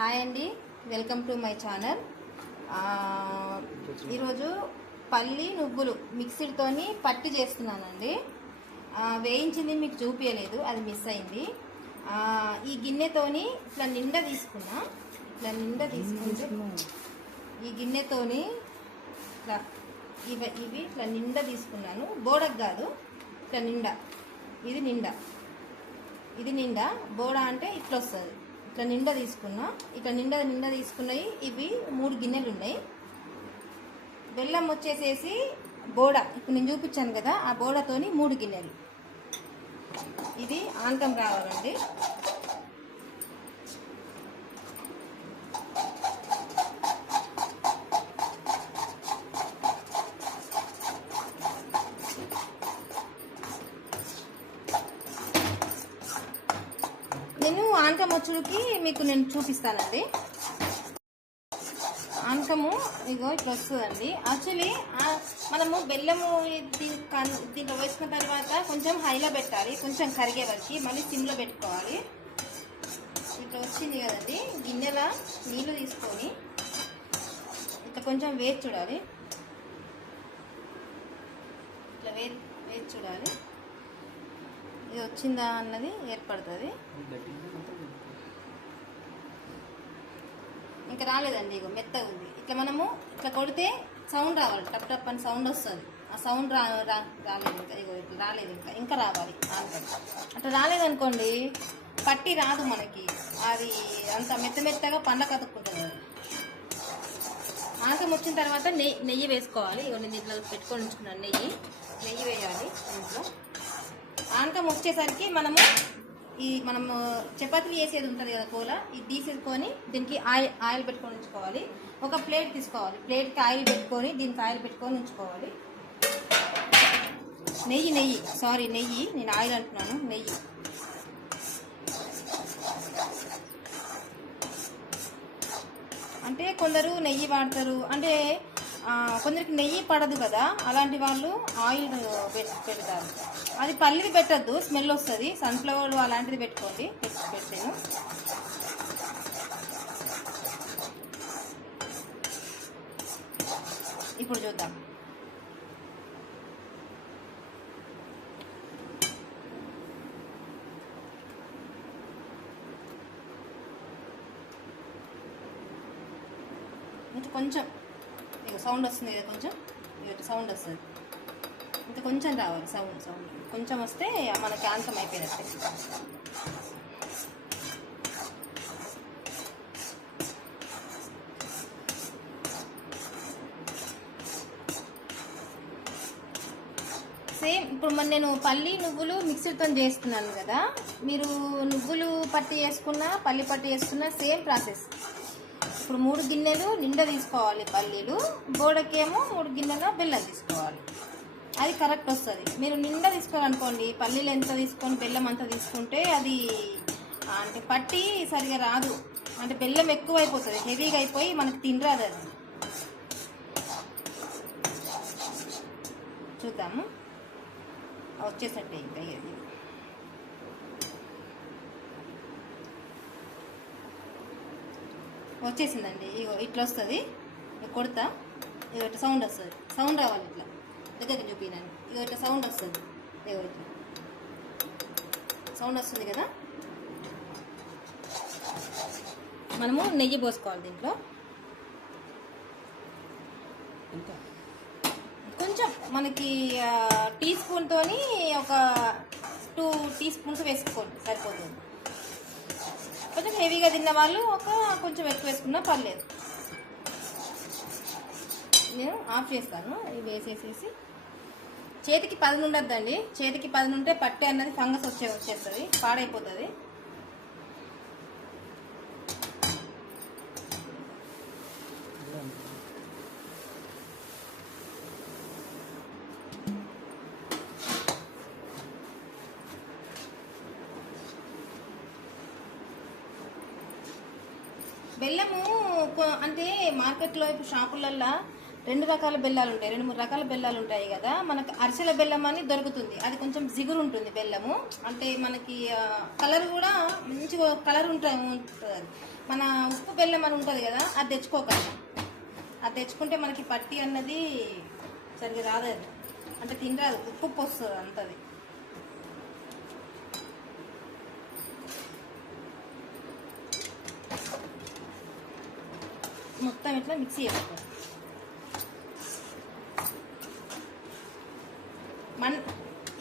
Hi అండి, welcome to my channel. ఈరోజు పల్లి నువ్వులు మిక్సీతోని పట్టి చేస్తున్నానండి. వేయించింది మీకు చూపించలేదు, అది మిస్ అయింది. ఈ గిన్నెతోని ఇట్లా నిండా తీసుకున్నా. ఇట్లా నిండా తీసుకుంటే ఈ గిన్నెతోని ఇట్లా ఇవి ఇట్లా నిండా తీసుకున్నాను. బోడకు కాదు, ఇట్లా నిండా. ఇది నిండా బోడా అంటే ఇట్లా వస్తుంది. ఇట్లా నిండా తీసుకున్నా. ఇట్లా నిండా తీసుకున్నాయి. ఇవి 3 గిన్నెలు ఉన్నాయి. బెల్లం వచ్చేసేసి బోడా, ఇప్పుడు నేను చూపించాను కదా, ఆ బోడాతోని 3 గిన్నెలు. ఇది ఆనకం రావాలండి. నేను ఆనకం వచ్చుడికి మీకు నేను చూపిస్తానండి. ఆనకము ఇగో ఇట్లా వస్తుందండి. యాక్చువల్లీ మనము బెల్లము దీంట్లో వేసుకున్న తర్వాత కొంచెం హైలో పెట్టాలి, కొంచెం కరిగే వరకు. మళ్ళీ సిమ్లో పెట్టుకోవాలి. ఇట్లా వచ్చింది కదండి. గిన్నెల నీళ్ళు తీసుకొని ఇట్లా కొంచెం వేసి చూడాలి. ఇట్లా వేసి చూడాలి. ఇది వచ్చిందా అన్నది ఏర్పడుతుంది. ఇంకా రాలేదండి, ఇగో మెత్తగా ఉంది. ఇట్లా మనము ఇట్లా కొడితే సౌండ్ రావాలి, టప్ టప్ అని సౌండ్ వస్తుంది. ఆ సౌండ్ రాలేదు ఇంకా. ఇగో ఇట్లా రాలేదు, ఇంకా రావాలి. అట్లా రాలేదనుకోండి పట్టి రాదు మనకి. అది అంత మెత్తగా పండ్ల కతుక్కుంటుంది. ఆనకం వచ్చిన తర్వాత నెయ్యి వేసుకోవాలి. ఇగో నేను ఇట్లా పెట్టుకొని ఉంచుకున్నాను. నెయ్యి వేయాలి ఇంట్లో. ఆనకం వచ్చేసరికి మనము చపాతీలు వేసేది ఉంటుంది కదా, కూల, ఇది తీసేసుకొని దీనికి ఆయిల్ పెట్టుకొని ఉంచుకోవాలి. ఒక ప్లేట్ తీసుకోవాలి. ప్లేట్కి ఆయిల్ పెట్టుకొని దీనికి ఆయిల్ పెట్టుకొని ఉంచుకోవాలి. నెయ్యి నేను ఆయిల్ అంటున్నాను. నెయ్యి అంటే కొందరు నెయ్యి వాడతారు, అంటే కొందరికి నెయ్యి పడదు కదా, అలాంటి వాళ్ళు ఆయిల్ పెడతారు. అది పల్లిది పెట్టద్దు, స్మెల్ వస్తుంది. సన్ఫ్లవర్ అలాంటిది పెట్టుకోండి. పెట్టాను. ఇప్పుడు చూద్దాం. కొంచెం సౌండ్ వస్తుంది కదా, కొంచెం సౌండ్ వస్తుంది. ఇంకా కొంచెం రావాలి సౌండ్. కొంచెం వస్తే మనకి ఆనకం అయిపోయినట్టే. సేమ్ ఇప్పుడు నేను పల్లి నువ్వులు మిక్సీతో చేస్తున్నాను కదా, మీరు నువ్వులు పట్టి వేసుకున్నా పల్లి పట్టి వేసుకున్నా సేమ్ ప్రాసెస్. ఇప్పుడు 3 గిన్నెలు నిండా తీసుకోవాలి పల్లీలు, బోడకేమో 3 గిన్నెల బెల్లం తీసుకోవాలి. అది కరెక్ట్ వస్తుంది. మీరు నిండా తీసుకోవాలనుకోండి, పల్లీలు ఎంత తీసుకొని బెల్లం అంతా తీసుకుంటే అది అంటే పట్టి సరిగా రాదు. అంటే బెల్లం ఎక్కువ అయిపోతుంది, హెవీగా అయిపోయి మనకి తినరాదు. అది చూద్దాము. వచ్చేసట్టే ఇంకా ఇది. వచ్చేసిందండి. ఇగో ఇట్లా వస్తుంది. కొడతా, ఇగో ఇట్లా సౌండ్ వస్తుంది. సౌండ్ రావాలి. ఇట్లా దగ్గరికి చూపినాను. ఇగో ఇట్లా సౌండ్ వస్తుంది. ఇగో ఇట్లా సౌండ్ వస్తుంది కదా. మనము నెయ్యి పోసుకోవాలి దీంట్లో. కొంచెం మనకి టీ స్పూన్తోని ఒక 2 టీ స్పూన్స్ వేసుకోండి, సరిపోతుంది. కొంచెం హెవీగా తిన్న వాళ్ళు కొంచెం ఎక్కువ వేసుకున్నా పర్లేదు. నేను ఆఫ్ చేస్తాను. ఇవి వేసేసేసి చేతికి 10 ఉండద్దండి. చేతికి 10 ఉంటే పట్టే అన్నది ఫంగస్ వచ్చేస్తుంది, పాడైపోతుంది. బెల్లము అంటే మార్కెట్లో ఇప్పుడు షాపులల్లో రెండు రకాల బెల్లాలు ఉంటాయి, 2-3 రకాల బెల్లాలు ఉంటాయి కదా. మనకు అరిసెల బెల్లం అని దొరుకుతుంది, అది కొంచెం జిగురు ఉంటుంది బెల్లము. అంటే మనకి కలర్ కూడా మంచిగా కలర్ ఉంటుంది. మన ఉప్పు బెల్లం అని ఉంటుంది కదా, అది తెచ్చుకోకండి. అది తెచ్చుకుంటే మనకి పట్టి అన్నది సరిగ్గా రాదు, అంటే తినరాదు, ఉప్పు వస్తుంది అంతది. మొత్తం ఇట్లా మిక్సీ చేసుకోండి.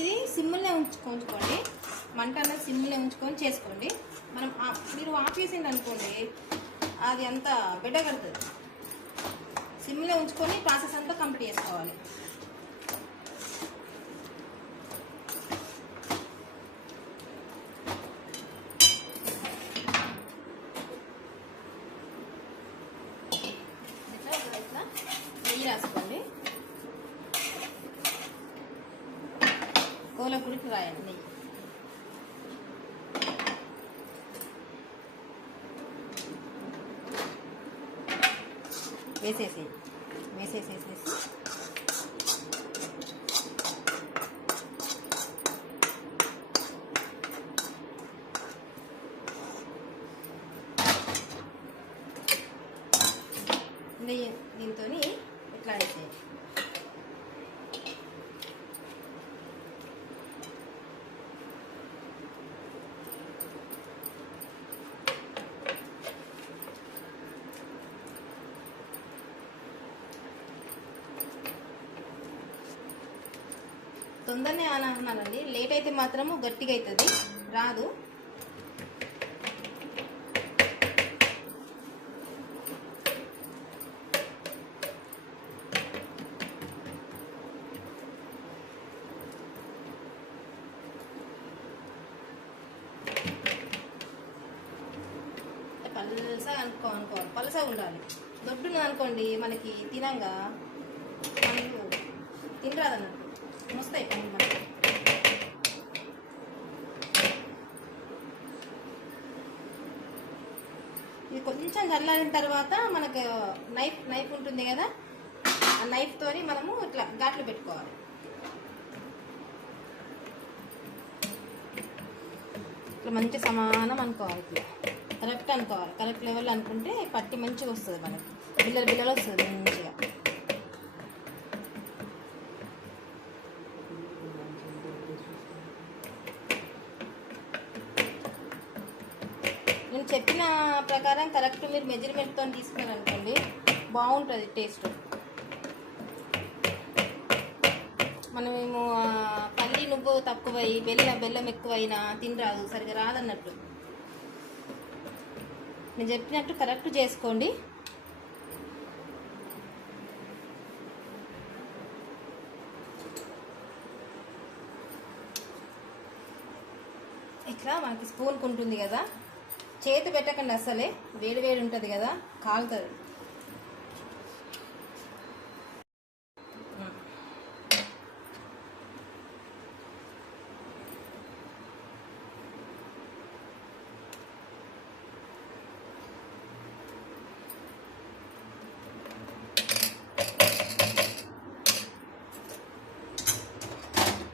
ఇది సిమ్లో ఉంచుకోండి, మంట అనేది సిమ్లో ఉంచుకొని చేసుకోండి. మనం మీరు ఆఫ్ చేసింది అనుకోండి, అది అంతా బిడ్డ కడుతుంది. సిమ్లో ఉంచుకొని ప్రాసెస్ అంతా కంప్లీట్ చేసుకోవాలి. ఇట్లా నెయ్యి రాసుకోండి, కోల గుడికి రాయండి నెయ్యి. వేసేసి దీంతో ఇట్లా వేసేయండి. తొందరనే అని అంటున్నానండి, లేట్ అయితే మాత్రము గట్టిగా అవుతుంది, రాదు. పలసగా అనుకోవాలి, పలసగా ఉండాలి. దొడ్డున అనుకోండి మనకి తినంగా మనకు తినరాదన్నట్టు, వస్తాయి పని మనకి. ఇది కొంచెం చల్లారిన తర్వాత మనకు నైఫ్ ఉంటుంది కదా, ఆ నైఫ్తోని మనము ఇట్లా ఘాట్లు పెట్టుకోవాలి. ఇట్లా మంచి సమానం అనుకోవాలి, ఇట్లా కరెక్ట్ అనుకోవాలి. కరెక్ట్ లెవెల్ అనుకుంటే పట్టి మంచిగా వస్తుంది, మనకి బిల్లలు వస్తుంది మంచిగా. నేను చెప్పిన ప్రకారం కరెక్ట్ మీరు మెజర్మెంట్తో తీసుకున్నారనుకోండి, బాగుంటుంది టేస్ట్. మనమేమో పల్లి నువ్వు తక్కువై బెల్లం ఎక్కువైనా తినరాదు, సరిగా రాదన్నట్టు. నేను చెప్పినట్టు కరెక్ట్ చేసుకోండి. ఇట్లా మనకి స్పూన్కి ఉంటుంది కదా, చేతి పెట్టకండి అసలే, వేడి ఉంటుంది కదా, కాలుతుంది.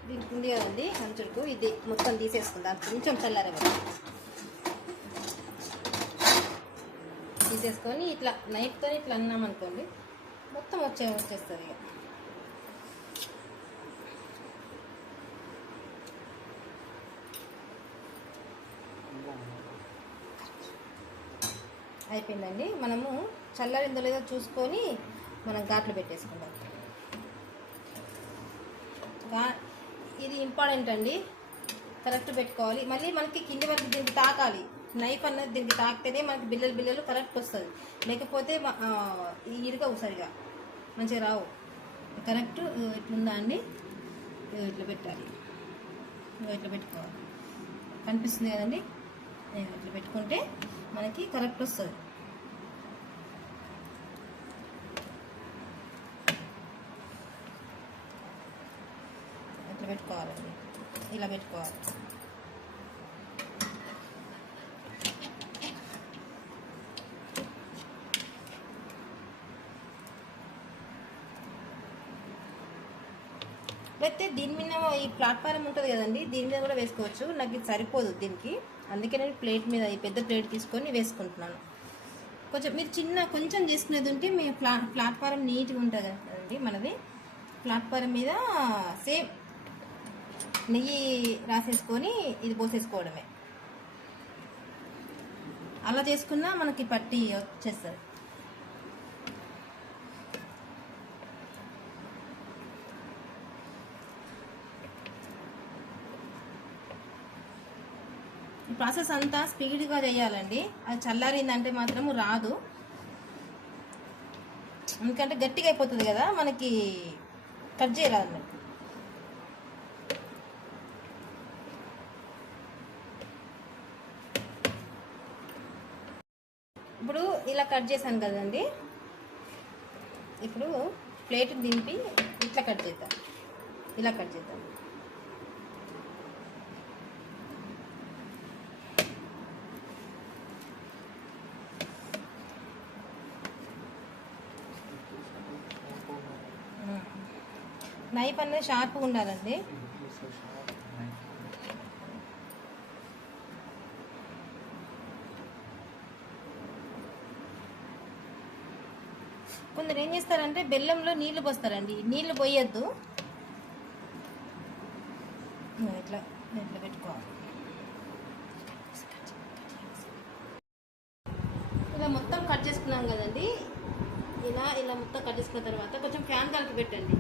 దీనికి ఉంది కదండి అంచుడుకు, ఇది మొత్తం తీసేసుకుందాం. కొంచెం చల్లారగా తీసేసుకొని ఇట్లా నైఫ్తో ఇట్లా అన్నామనుకోండి, మొత్తం వచ్చేస్తుంది ఇక. అయిపోయిందండి. మనము చల్లారిందో లేదో చూసుకొని మనం ఘాట్లు పెట్టేసుకుందాం. ఇది ఇంపార్టెంట్ అండి, కరెక్ట్ పెట్టుకోవాలి. మళ్ళీ మనకి కింది వరకు దీనికి తాకాలి, నైఫ్ అన్నది దీనికి తాకితేనే మనకి బిల్లలు కరెక్ట్ వస్తుంది, లేకపోతే ఇరుగవు, సరిగా మంచిగా రావు. కరెక్ట్ ఇట్లుందా అండి, ఇట్లా పెట్టాలి, ఇట్లా పెట్టుకోవాలి. కనిపిస్తుంది కదండి, ఇట్లా పెట్టుకుంటే మనకి కరెక్ట్ వస్తుంది. ఇట్లా పెట్టుకోవాలండి, ఇలా పెట్టుకోవాలి. లేకపోతే దీని మీద ఈ ప్లాట్ఫారం ఉంటుంది కదండి, దీని మీద కూడా వేసుకోవచ్చు. నాకు ఇది సరిపోదు దీనికి, అందుకే నేను ప్లేట్ మీద ఈ పెద్ద ప్లేట్ తీసుకొని వేసుకుంటున్నాను. కొంచెం మీరు కొంచెం చేసుకునేది ఉంటే మీ ప్లాట్ఫారం నీట్గా ఉంటుంది కదండి మనది. ప్లాట్ఫారం మీద సేమ్ నెయ్యి రాసేసుకొని ఇది పోసేసుకోవడమే. అలా చేసుకున్నా మనకి పట్టి వచ్చేస్తుంది. ఈ ప్రాసెస్ అంతా స్పీడ్గా చేయాలండి. అది చల్లారిందంటే మాత్రము రాదు, ఎందుకంటే గట్టిగా అయిపోతుంది కదా, మనకి కట్ చేయరాదు. ఇప్పుడు ఇలా కట్ చేశాను కదండి, ఇప్పుడు ప్లేట్ దింపి ఇట్లా కట్ చేద్దాం, ఇలా కట్ చేద్దాం. నైఫ్ అనేది షార్ప్గా ఉండాలండి. కొందరు ఏం చేస్తారంటే బెల్లంలో నీళ్లు పోస్తారండి, నీళ్లు పోయొద్దు. ఇట్లా ఇట్లా పెట్టుకోవాలి. ఇలా మొత్తం కట్ చేసుకున్నాం కదండి, ఇలా మొత్తం కట్ చేసుకున్న తర్వాత కొంచెం ఫ్యాన్ గాలికి పెట్టండి,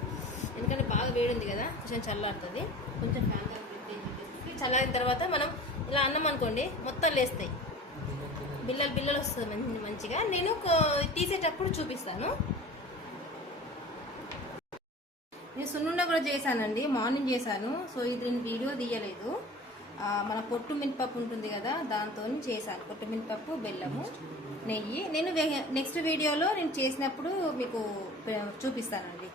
ఎందుకంటే బాగా వేడింది కదా, కొంచెం చల్లారుతుంది. కొంచెం ఫ్యాన్ గాలికి పెట్టి చల్లారిన తర్వాత మనం ఇలా అన్నం అనుకోండి మొత్తం లేస్తాయి, బిల్లలు వస్తుంది మంచిగా. నేను తీసేటప్పుడు చూపిస్తాను. నేను సున్నుండ కూడా చేశానండి, మార్నింగ్ చేశాను. సో ఇది నేను వీడియో తీయలేదు. మన పొట్టు మినపప్పు ఉంటుంది కదా, దాంతో చేశాను. పొట్టు మినపప్పు, బెల్లము, నెయ్యి. నేను నెక్స్ట్ వీడియోలో నేను చేసినప్పుడు మీకు చూపిస్తానండి.